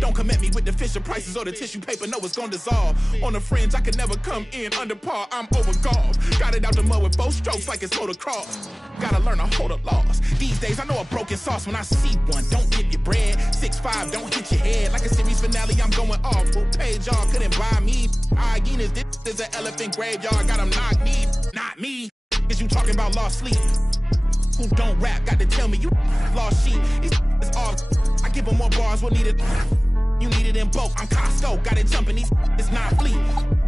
Don't come at me with the Fisher prices or the tissue paper, no, it's gonna dissolve. On the fringe, I can never come in under par, I'm over golf. Got it out the mud with 4 strokes like it's motocross. Gotta learn to hold up laws. These days, I know a broken sauce when I see one. Don't dip your bread. 6'5", don't hit your head. Like a series finale, I'm going off. Full page, y'all couldn't buy me. Hyenas, this is an elephant graveyard. Got them knocked deep. Not me. Is you talking about lost sleep? Who don't rap, got to tell me you lost sheep. It's all. I give them more bars, what needed? You need it in bulk, I'm Costco. Got it jumping, it's not fleet.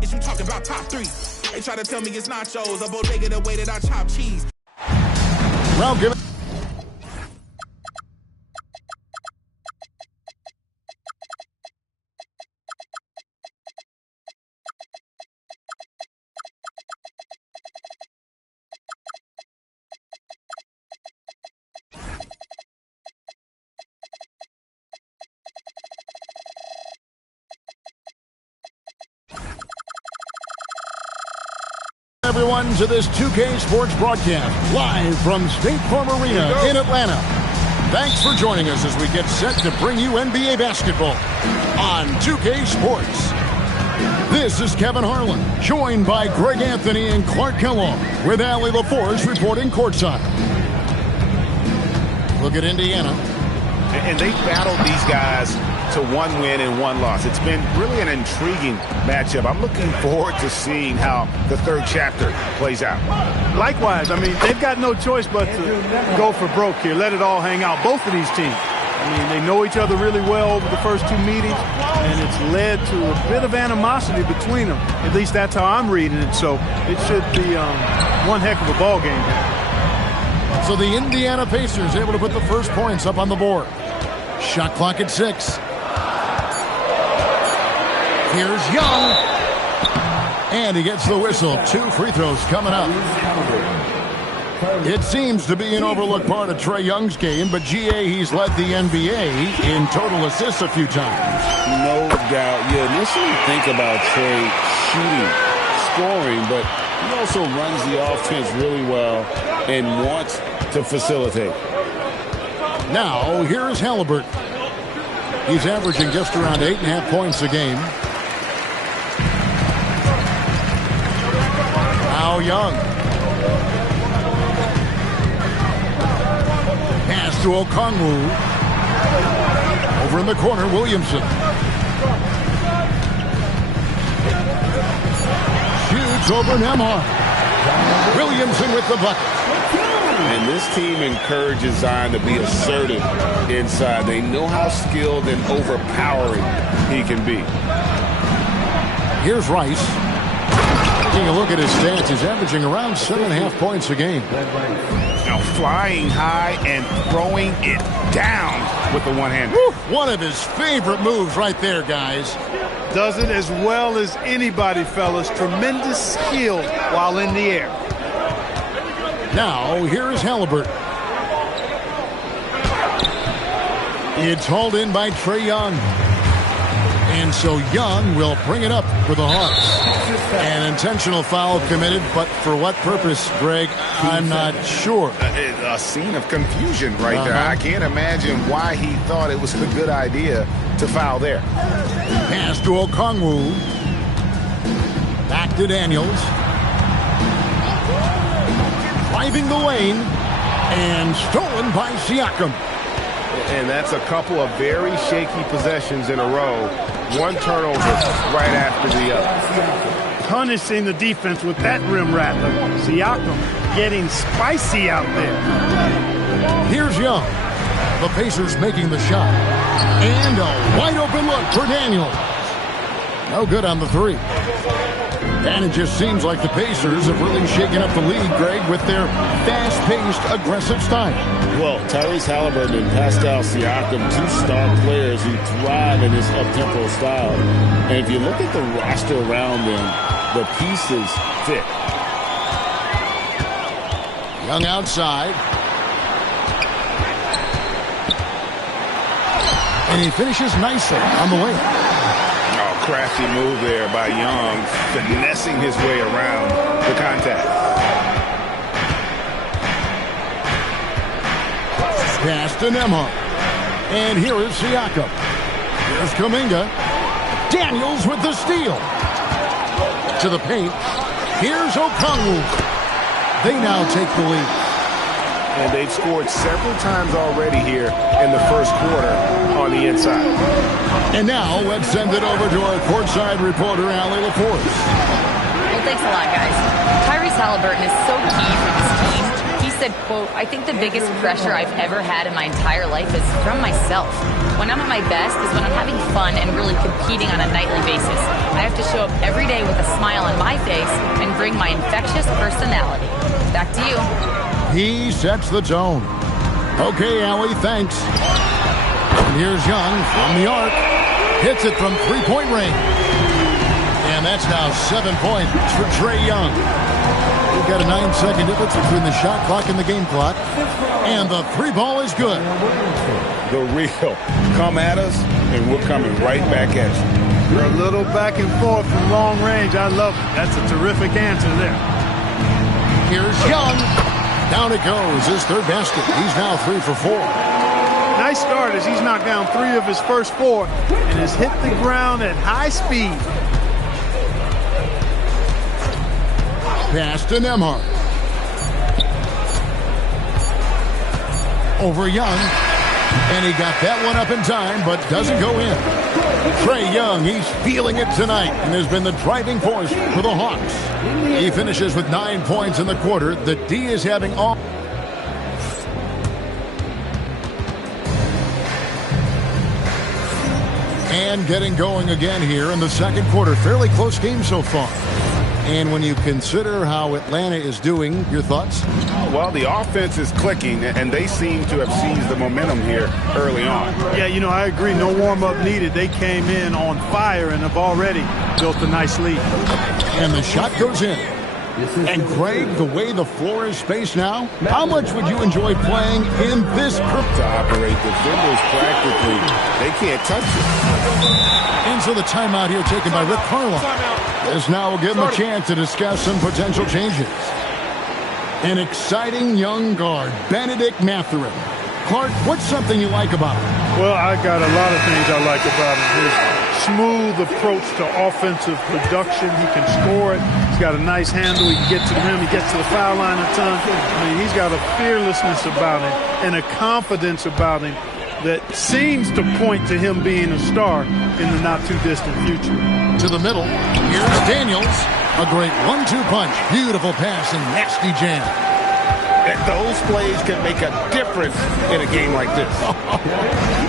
Is you talking about top 3? They try to tell me it's nachos. A bodega the way that I chop cheese. Well, give it. Everyone to this 2K Sports broadcast live from State Farm Arena in Atlanta. Thanks for joining us as we get set to bring you NBA basketball on 2K Sports. This is Kevin Harlan, joined by Greg Anthony and Clark Kellogg, with Allie LaForce reporting courtside. Look at Indiana. And they battled these guys to 1 win and 1 loss. It's been really an intriguing matchup. I'm looking forward to seeing how the 3rd chapter plays out. Likewise, I mean, they've got no choice but to go for broke here. Let it all hang out. Both of these teams. I mean, they know each other really well over the first 2 meetings, and it's led to a bit of animosity between them. At least that's how I'm reading it. So it should be one heck of a ball game here. So the Indiana Pacers able to put the first points up on the board. Shot clock at 6. Here's Young. And he gets the whistle. 2 free throws coming up. It seems to be an overlooked part of Trae Young's game, but GA, he's led the NBA in total assists a few times. No doubt. You initially think about Trae shooting, scoring, but he also runs the offense really well and wants to facilitate. Now, here's Halliburton. He's averaging just around 8.5 points a game. Now Young. Pass to Okongwu. Over in the corner, Williamson. Shoots over Nembhard. Williamson with the bucket. And this team encourages Zion to be assertive inside. They know how skilled and overpowering he can be. Here's Rice. Taking a look at his stats, he's averaging around 7.5 points a game. Now flying high and throwing it down with the one hand. One of his favorite moves right there, guys. Does it as well as anybody, fellas. Tremendous skill while in the air. Now, here's Halliburton. It's hauled in by Trae Young. And so Young will bring it up for the Hawks. An intentional foul committed, but for what purpose, Greg, I'm not sure. A scene of confusion right there. I can't imagine why he thought it was a good idea to foul there. Pass to Okongwu. Back to Daniels. Driving the lane. And stolen by Siakam. And that's a couple of very shaky possessions in a row. One turnover right after the other. Punishing the defense with that rim rattler. Siakam getting spicy out there. Here's Young. The Pacers making the shot. And a wide open look for Daniels. No good on the 3. And it just seems like the Pacers have really shaken up the league, Greg, with their fast-paced, aggressive style. Well, Tyrese Halliburton and Pascal Siakam, 2 star players who thrive in this up-tempo style. And if you look at the roster around them, the pieces fit. Young outside. And he finishes nicely on the way. Crafty move there by Young, finessing his way around the contact. Pass to Nembhard. And here is Siakam. Here's Kuminga. Daniels with the steal. To the paint. Here's Okongwu. They now take the lead. And they've scored several times already here in the first quarter on the inside. And now let's send it over to our courtside reporter, Allie LaForce. Well, thanks a lot, guys. Tyrese Halliburton is so key for this team. He said, quote, "I think the biggest pressure I've ever had in my entire life is from myself. When I'm at my best is when I'm having fun and really competing on a nightly basis. I have to show up every day with a smile on my face and bring my infectious personality." Back to you. He sets the tone. Okay, Allie, thanks. And here's Young from the arc. Hits it from three-point range. And that's now 7 points for Trae Young. We've got a 9-second difference between the shot clock and the game clock. And the three ball is good. The real. Come at us, and we're coming right back at you. A little back and forth from long range. I love it. That's a terrific answer there. Here's Young. Down it goes. His third basket. He's now 3 for 4. Nice start as he's knocked down 3 of his first 4 and has hit the ground at high speed. Pass to Nembhard. Over Young. And he got that one up in time, but doesn't go in. Trae Young, he's feeling it tonight and has been the driving force for the Hawks. He finishes with 9 points in the quarter. The D is having all... And getting going again here in the second quarter. Fairly close game so far. And when you consider how Atlanta is doing, your thoughts? Well, the offense is clicking, and they seem to have seized the momentum here early on. Yeah, you know, I agree. No warm-up needed. They came in on fire and have already built a nice lead. And the shot goes in. And Greg, the way the floor is spaced now, how much would you enjoy playing in this? To operate defenders practically, they can't touch it. And so the timeout here taken by Rick Carlisle. This now will give him a chance to discuss some potential changes. An exciting young guard, Benedict Mathurin. Clark, what's something you like about him? Well, I got a lot of things I like about him. His smooth approach to offensive production. He can score it. He's got a nice handle. He can get to the rim. He gets to the foul line a ton. I mean, he's got a fearlessness about him and a confidence about him that seems to point to him being a star in the not-too-distant future. To the middle. Here's Daniels. A great 1-2 punch. Beautiful pass and nasty jam. And those plays can make a difference in a game like this.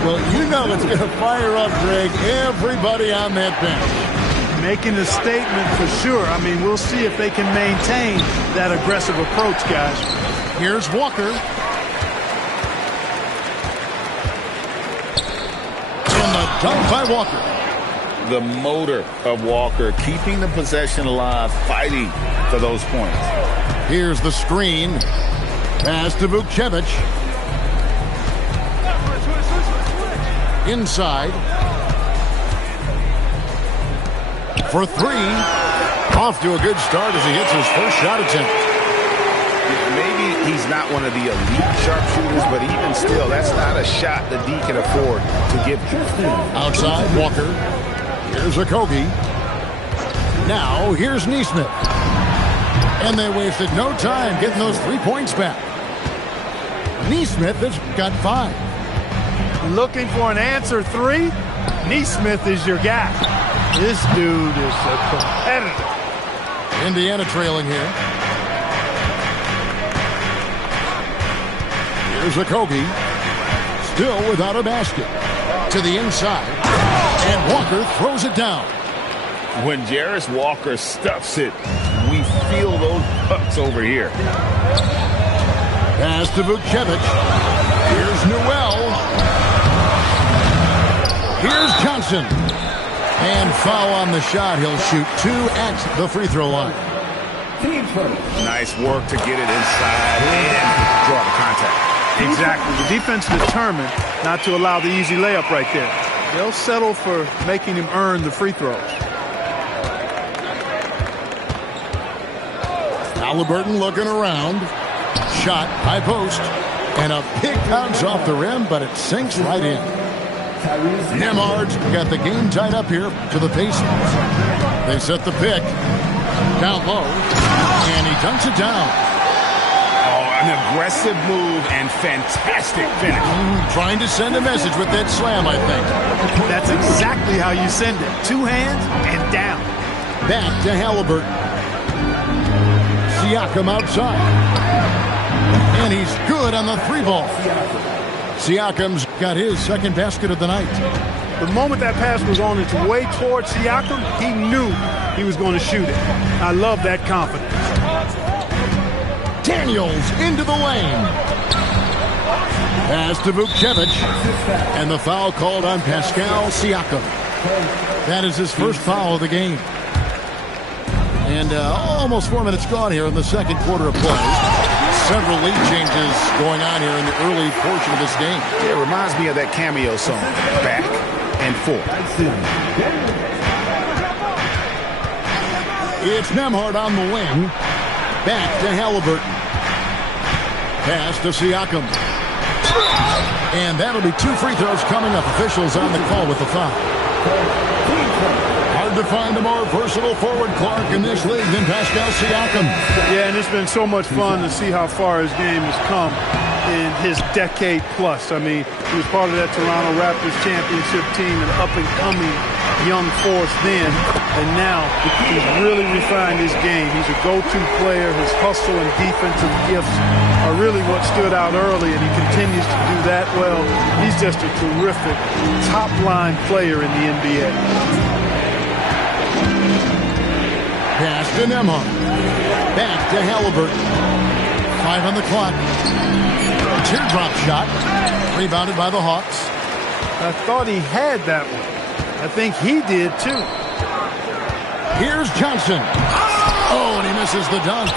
Well, you know it's going to fire up, Greg, everybody on that bench. Making a statement for sure. I mean, we'll see if they can maintain that aggressive approach, guys. Here's Walker. And the dunk by Walker. The motor of Walker, keeping the possession alive, fighting for those points. Here's the screen. Pass to Vukcevic. Inside. For 3. Off to a good start as he hits his first shot attempt. Maybe he's not one of the elite sharpshooters, but even still, that's not a shot that D can afford to give him. Outside, Walker. Here's Okogie. Now, here's Nesmith. And they wasted no time getting those 3 points back. Nesmith has got 5. Looking for an answer 3? Nesmith is your guy. This dude is a competitor. Indiana trailing here. Here's Okogie. Still without a basket. To the inside. And Walker throws it down. When Jarris Walker stuffs it, we feel those pucks over here. Pass to Vukcevic. Here's Newell. Here's Johnson. And foul on the shot. He'll shoot 2 at the free throw line. Nice work to get it inside and draw the contact. Exactly. The defense determined not to allow the easy layup right there. They'll settle for making him earn the free throws. Halliburton looking around. Shot, high post. And a big bounce off the rim, but it sinks right in. Nembhard's got the game tied up here to the Pacers. They set the pick. Down low. And he dunks it down. Oh, an aggressive move and fantastic finish. Trying to send a message with that slam, I think. That's exactly how you send it. 2 hands and down. Back to Halliburton. Siakam outside. And he's good on the 3-ball. Siakam's got his second basket of the night. The moment that pass was on its way towards Siakam, he knew he was going to shoot it. I love that confidence. Daniels into the lane. Pass to Vukcevic. And the foul called on Pascal Siakam. That is his first foul of the game. And almost 4 minutes gone here in the second quarter of play. Several lead changes going on here in the early portion of this game. It reminds me of that cameo song, Back and Forth. It's Nembhard on the wing. Back to Halliburton. Pass to Siakam. And that'll be 2 free throws coming up. Officials on the call with the foul. Hard to find a more versatile forward, Clark, in this league than Pascal Siakam. Yeah, and it's been so much fun to see how far his game has come in his decade plus. I mean, he was part of that Toronto Raptors championship team, an up-and-coming young force then, and now he's really refined his game. He's a go-to player. His hustle and defensive gifts are really what stood out early, and he continues to do that well. He's just a terrific top-line player in the NBA. Pass to Nembhard. Back to Halliburton. 5 on the clock. Teardrop shot. Rebounded by the Hawks. I thought he had that one. I think he did too. Here's Johnson. Oh, and he misses the dunk.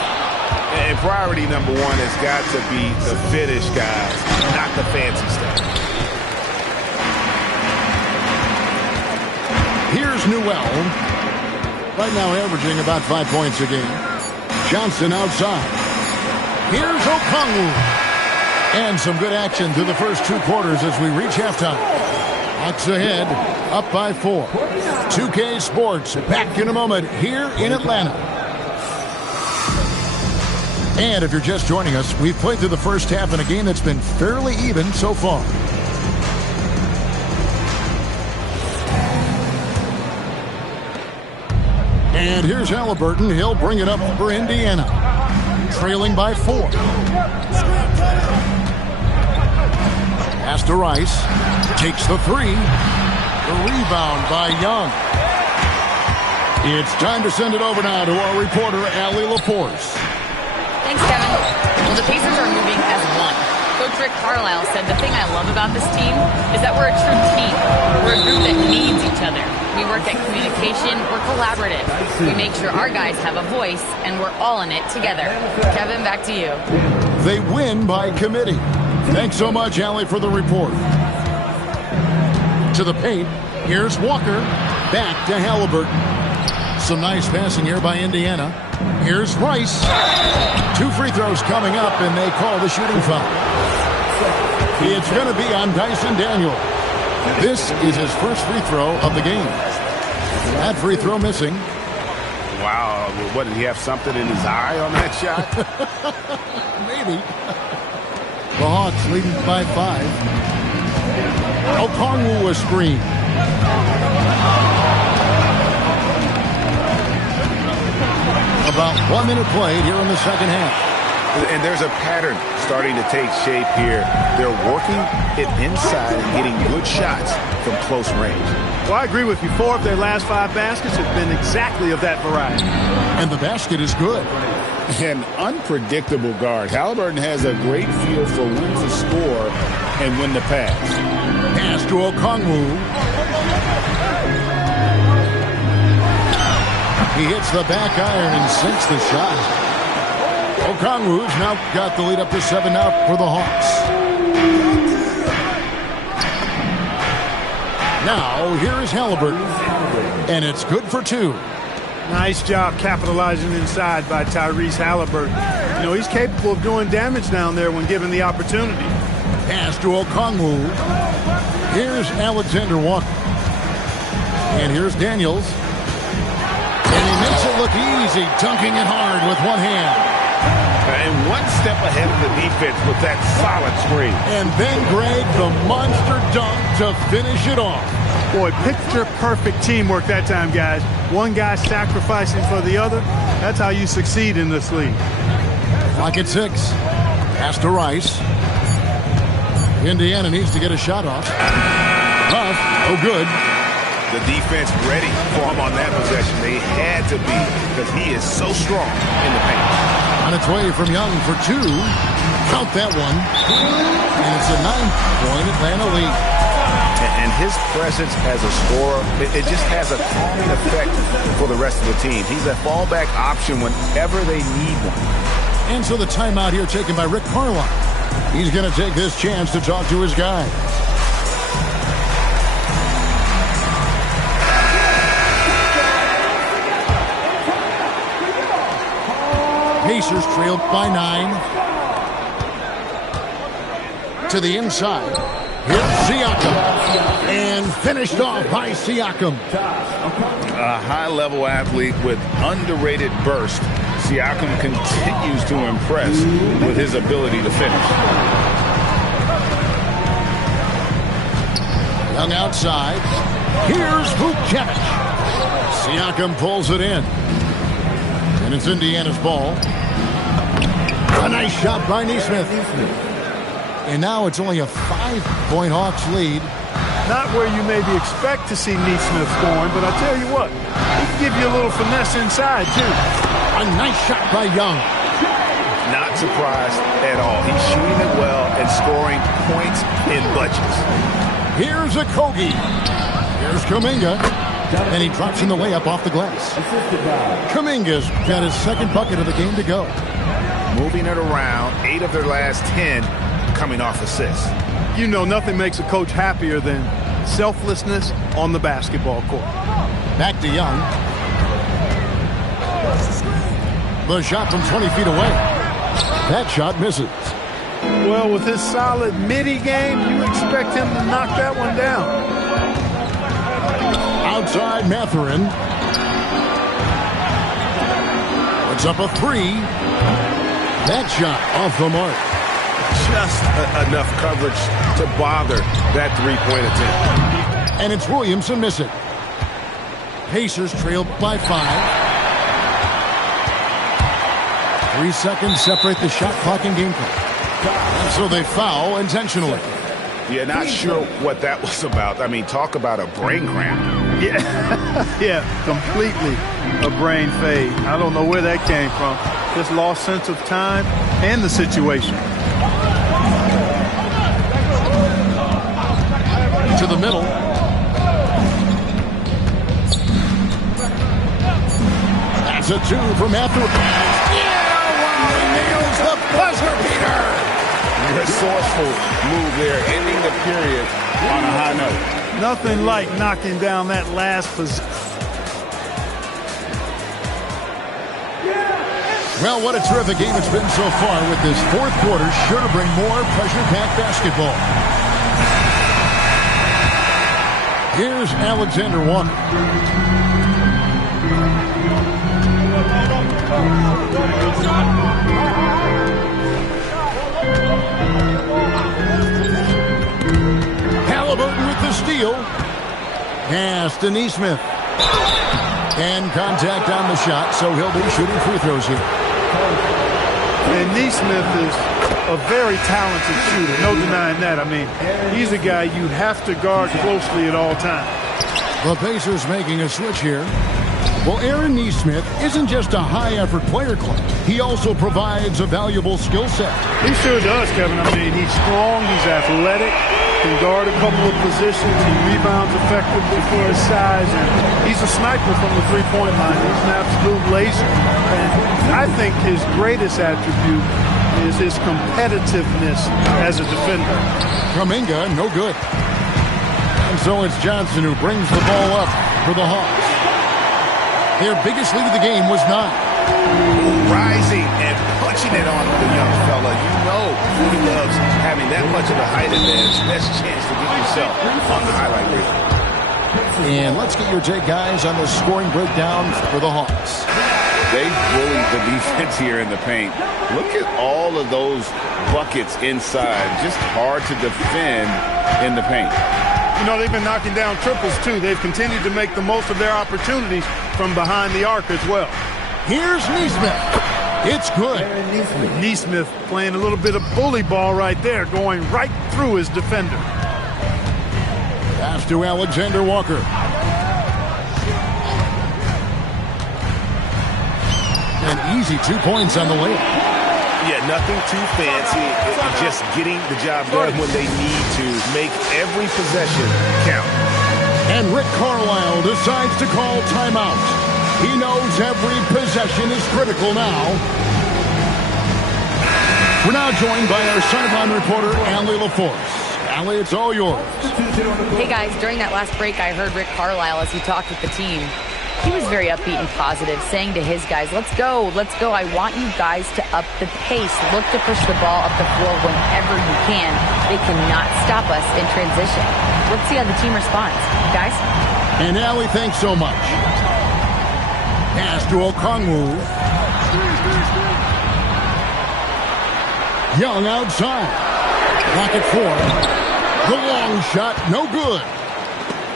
And priority number 1 has got to be the finish, guys, not the fancy stuff. Here's Newell. Right now averaging about 5 points a game. Johnson outside. Here's Okongwu. And some good action through the first 2 quarters as we reach halftime. Hawks ahead, up by 4. 2K Sports back in a moment here in Atlanta. And if you're just joining us, we've played through the first half in a game that's been fairly even so far. And here's Halliburton. He'll bring it up for Indiana. Trailing by 4. Pass to Rice. Takes the 3. The rebound by Young. It's time to send it over now to our reporter, Allie Laforce. Thanks, Kevin. Well, the Pacers are moving as one. Coach Rick Carlisle said the thing I love about this team is that we're a true team. We're a group that needs each other. We work at communication. We're collaborative. We make sure our guys have a voice, and we're all in it together. Kevin, back to you. They win by committee. Thanks so much, Allie, for the report. To the paint. Here's Walker. Back to Halliburton. Some nice passing here by Indiana. Here's Rice. 2 free throws coming up, and they call the shooting foul. It's going to be on Dyson Daniel. This is his first free throw of the game. That free throw missing. Wow, what, did he have something in his eye on that shot? Maybe. The Hawks leading by 5. Okongwu a screen. About 1 minute played here in the second half. And there's a pattern starting to take shape here. They're working it inside and getting good shots from close range. Well, I agree with you. 4 of their last 5 baskets have been exactly of that variety. And the basket is good. An unpredictable guard. Halliburton has a great feel for when to score and when to pass. Pass to Okongwu. He hits the back iron and sinks the shot. Okongwu's now got the lead up to 7 now for the Hawks. Now, here is Halliburton. And it's good for 2. Nice job capitalizing inside by Tyrese Halliburton. You know, he's capable of doing damage down there when given the opportunity. Pass to Okongwu. Here's Alexander Walker. And here's Daniels. And he makes it look easy, dunking it hard with one hand. And one step ahead of the defense with that solid screen. And then, Greg, the monster dunk to finish it off. Boy, picture-perfect teamwork that time, guys. One guy sacrificing for the other. That's how you succeed in this league. Clock at 6. Pass to Rice. Indiana needs to get a shot off. Huff, oh good. The defense ready for him on that possession. They had to be because he is so strong in the paint. On its way from Young for 2. Count that one. And it's a 9-point Atlanta lead. And his presence as a scorer, it just has a calming effect for the rest of the team. He's a fallback option whenever they need one. And so the timeout here taken by Rick Carlisle. He's going to take this chance to talk to his guys. Pacers trailed by 9. To the inside. Here's Siakam. And finished off by Siakam. A high-level athlete with underrated burst. Siakam continues to impress with his ability to finish. Young outside. Here's Vucevic. Siakam pulls it in. And it's Indiana's ball. A nice shot by Nesmith. And now it's only a 5-point Hawks lead. Not where you maybe expect to see Nesmith scoring, but I tell you what, he can give you a little finesse inside, too. A nice shot by Young. Not surprised at all. He's shooting it well and scoring points in bunches. Here's Okogie. Here's Kuminga. And he drops in the layup off the glass. Kuminga's got his second bucket of the game to go. Moving it around, 8 of their last 10 coming off assists. You know, nothing makes a coach happier than selflessness on the basketball court. Back to Young. The shot from 20 feet away. That shot misses. Well, with his solid midi game, you expect him to knock that one down. Outside Mathurin. It's up a 3. That shot off the mark. Just enough coverage to bother that 3-point attempt. And it's Williamson missing. Pacers trailed by 5. 3 seconds separate the shot clock and game clock. And so they foul intentionally. Yeah, not sure what that was about. I mean, talk about a brain cramp. Yeah, yeah, completely a brain fade. I don't know where that came from. Just lost sense of time and the situation. To the middle. That's a 2 from Mathurin. Yeah, nails the buzzer beater. Resourceful move there, ending the period on a high note. Nothing like knocking down that last position. Well, what a terrific game it's been so far with this fourth quarter. Sure to bring more pressure-packed basketball. Here's Alexander Walker. Halliburton with the steal. Pass to Nesmith. And contact on the shot, so he'll be shooting free throws here. And Nesmith is a very talented shooter, no denying that. I mean, he's a guy you have to guard closely at all times. The Pacers making a switch here. Well, Aaron Nesmith isn't just a high-effort player club. He also provides a valuable skill set. He sure does, Kevin. I mean, he's strong, he's athletic, can guard a couple of positions, he rebounds effectively for his size, and he's a sniper from the three-point line. He's an absolute laser. And I think his greatest attribute is his competitiveness as a defender. Kuminga, no good. And so it's Johnson who brings the ball up for the Hawks. Their biggest lead of the game was 9. Rising and punching it on the young fella. You know he loves having that much of a height advantage. Best chance to get yourself on the highlight reel. And let's get your take, guys, on the scoring breakdown for the Hawks. They bullied the defense here in the paint. Look at all of those buckets inside. Just hard to defend in the paint. You know, they've been knocking down triples, too. They've continued to make the most of their opportunities from behind the arc as well. Here's Nesmith. It's good. Nesmith playing a little bit of bully ball right there, going right through his defender. Pass to Alexander Walker. An easy 2 points on the layup. Yeah, nothing too fancy. Just getting the job done when they need to. Make every possession count. And Rick Carlisle decides to call timeout. He knows every possession is critical now. We're now joined by our sideline reporter, Allie LaForce. Allie, it's all yours. Hey, guys, during that last break, I heard Rick Carlisle as he talked with the team. He was very upbeat and positive, saying to his guys, let's go. I want you guys to up the pace. Look to push the ball up the floor whenever you can. They cannot stop us in transition. Let's see how the team responds. Guys? And Allie, thanks so much. Pass to Okongwu. Young outside. Clock at 4. The long shot, no good.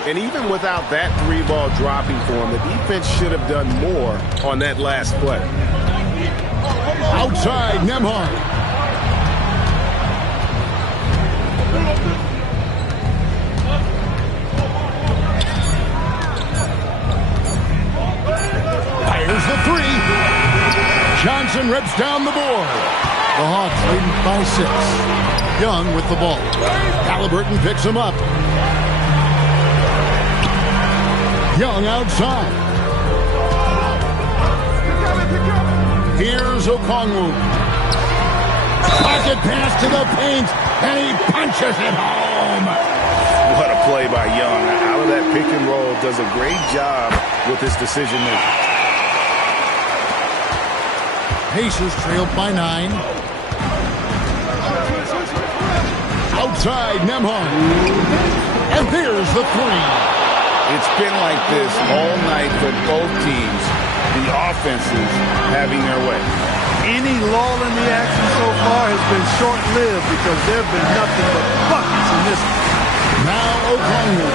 And even without that 3-ball dropping for him, the defense should have done more on that last play. Outside, Nembhard. Fires the 3. Johnson rips down the board. The Hawks leading by 6. Young with the ball. Halliburton picks him up. Young outside. Here's Okongwu. Pocket pass to the paint, and he punches it home. What a play by Young. Out of that pick and roll, does a great job with his decision making. Pacers trailed by 9. Outside, Nembhard. And there's the 3. It's been like this all night for both teams. The offenses having their way. Any lull in the action so far has been short-lived because there have been nothing but buckets in this one. Now Okongwu.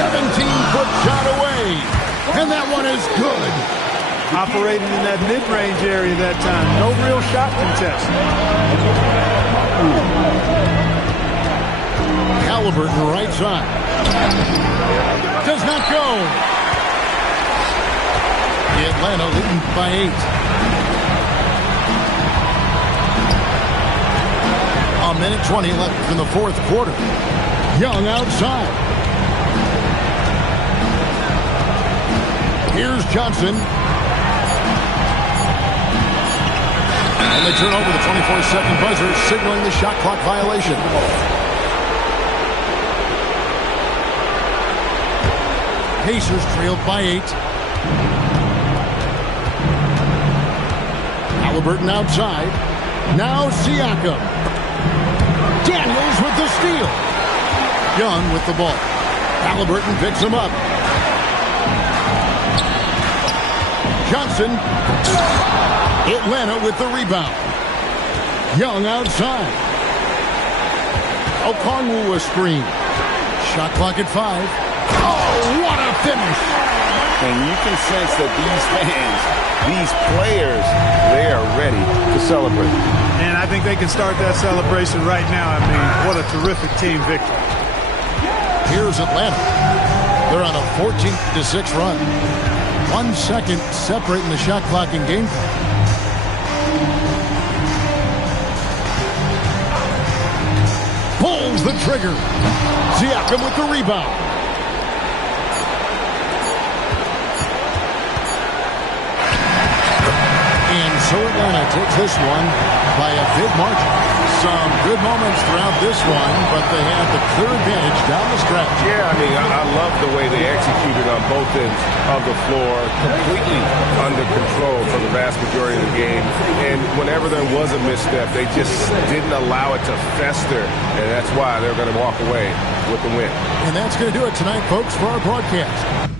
17-foot shot away. And that one is good. Operating in that mid-range area that time. No real shot contest. Halliburton right side. Does not go. Atlanta leading by 8. A minute 20 left in the fourth quarter. Young outside. Here's Johnson. And they turn over the 24-second buzzer, signaling the shot clock violation. Pacers trailed by 8. Halliburton outside. Now Siakam. Daniels with the steal. Young with the ball. Halliburton picks him up. Johnson. Atlanta with the rebound. Young outside. Okongwu a screen. Shot clock at 5. Oh, what a finish! And you can sense that these fans, these players, they are ready to celebrate. And I think they can start that celebration right now. I mean, what a terrific team victory. Here's Atlanta. They're on a 14-6 run. 1 second separating the shot clock and game clock. Pulls the trigger. Siakam with the rebound. So Atlanta takes this one by a big margin. Some good moments throughout this one, but they have the clear advantage down the stretch. Yeah, I mean, I love the way they executed on both ends of the floor, completely under control for the vast majority of the game. And whenever there was a misstep, they just didn't allow it to fester, and that's why they're going to walk away with the win. And that's going to do it tonight, folks, for our broadcast.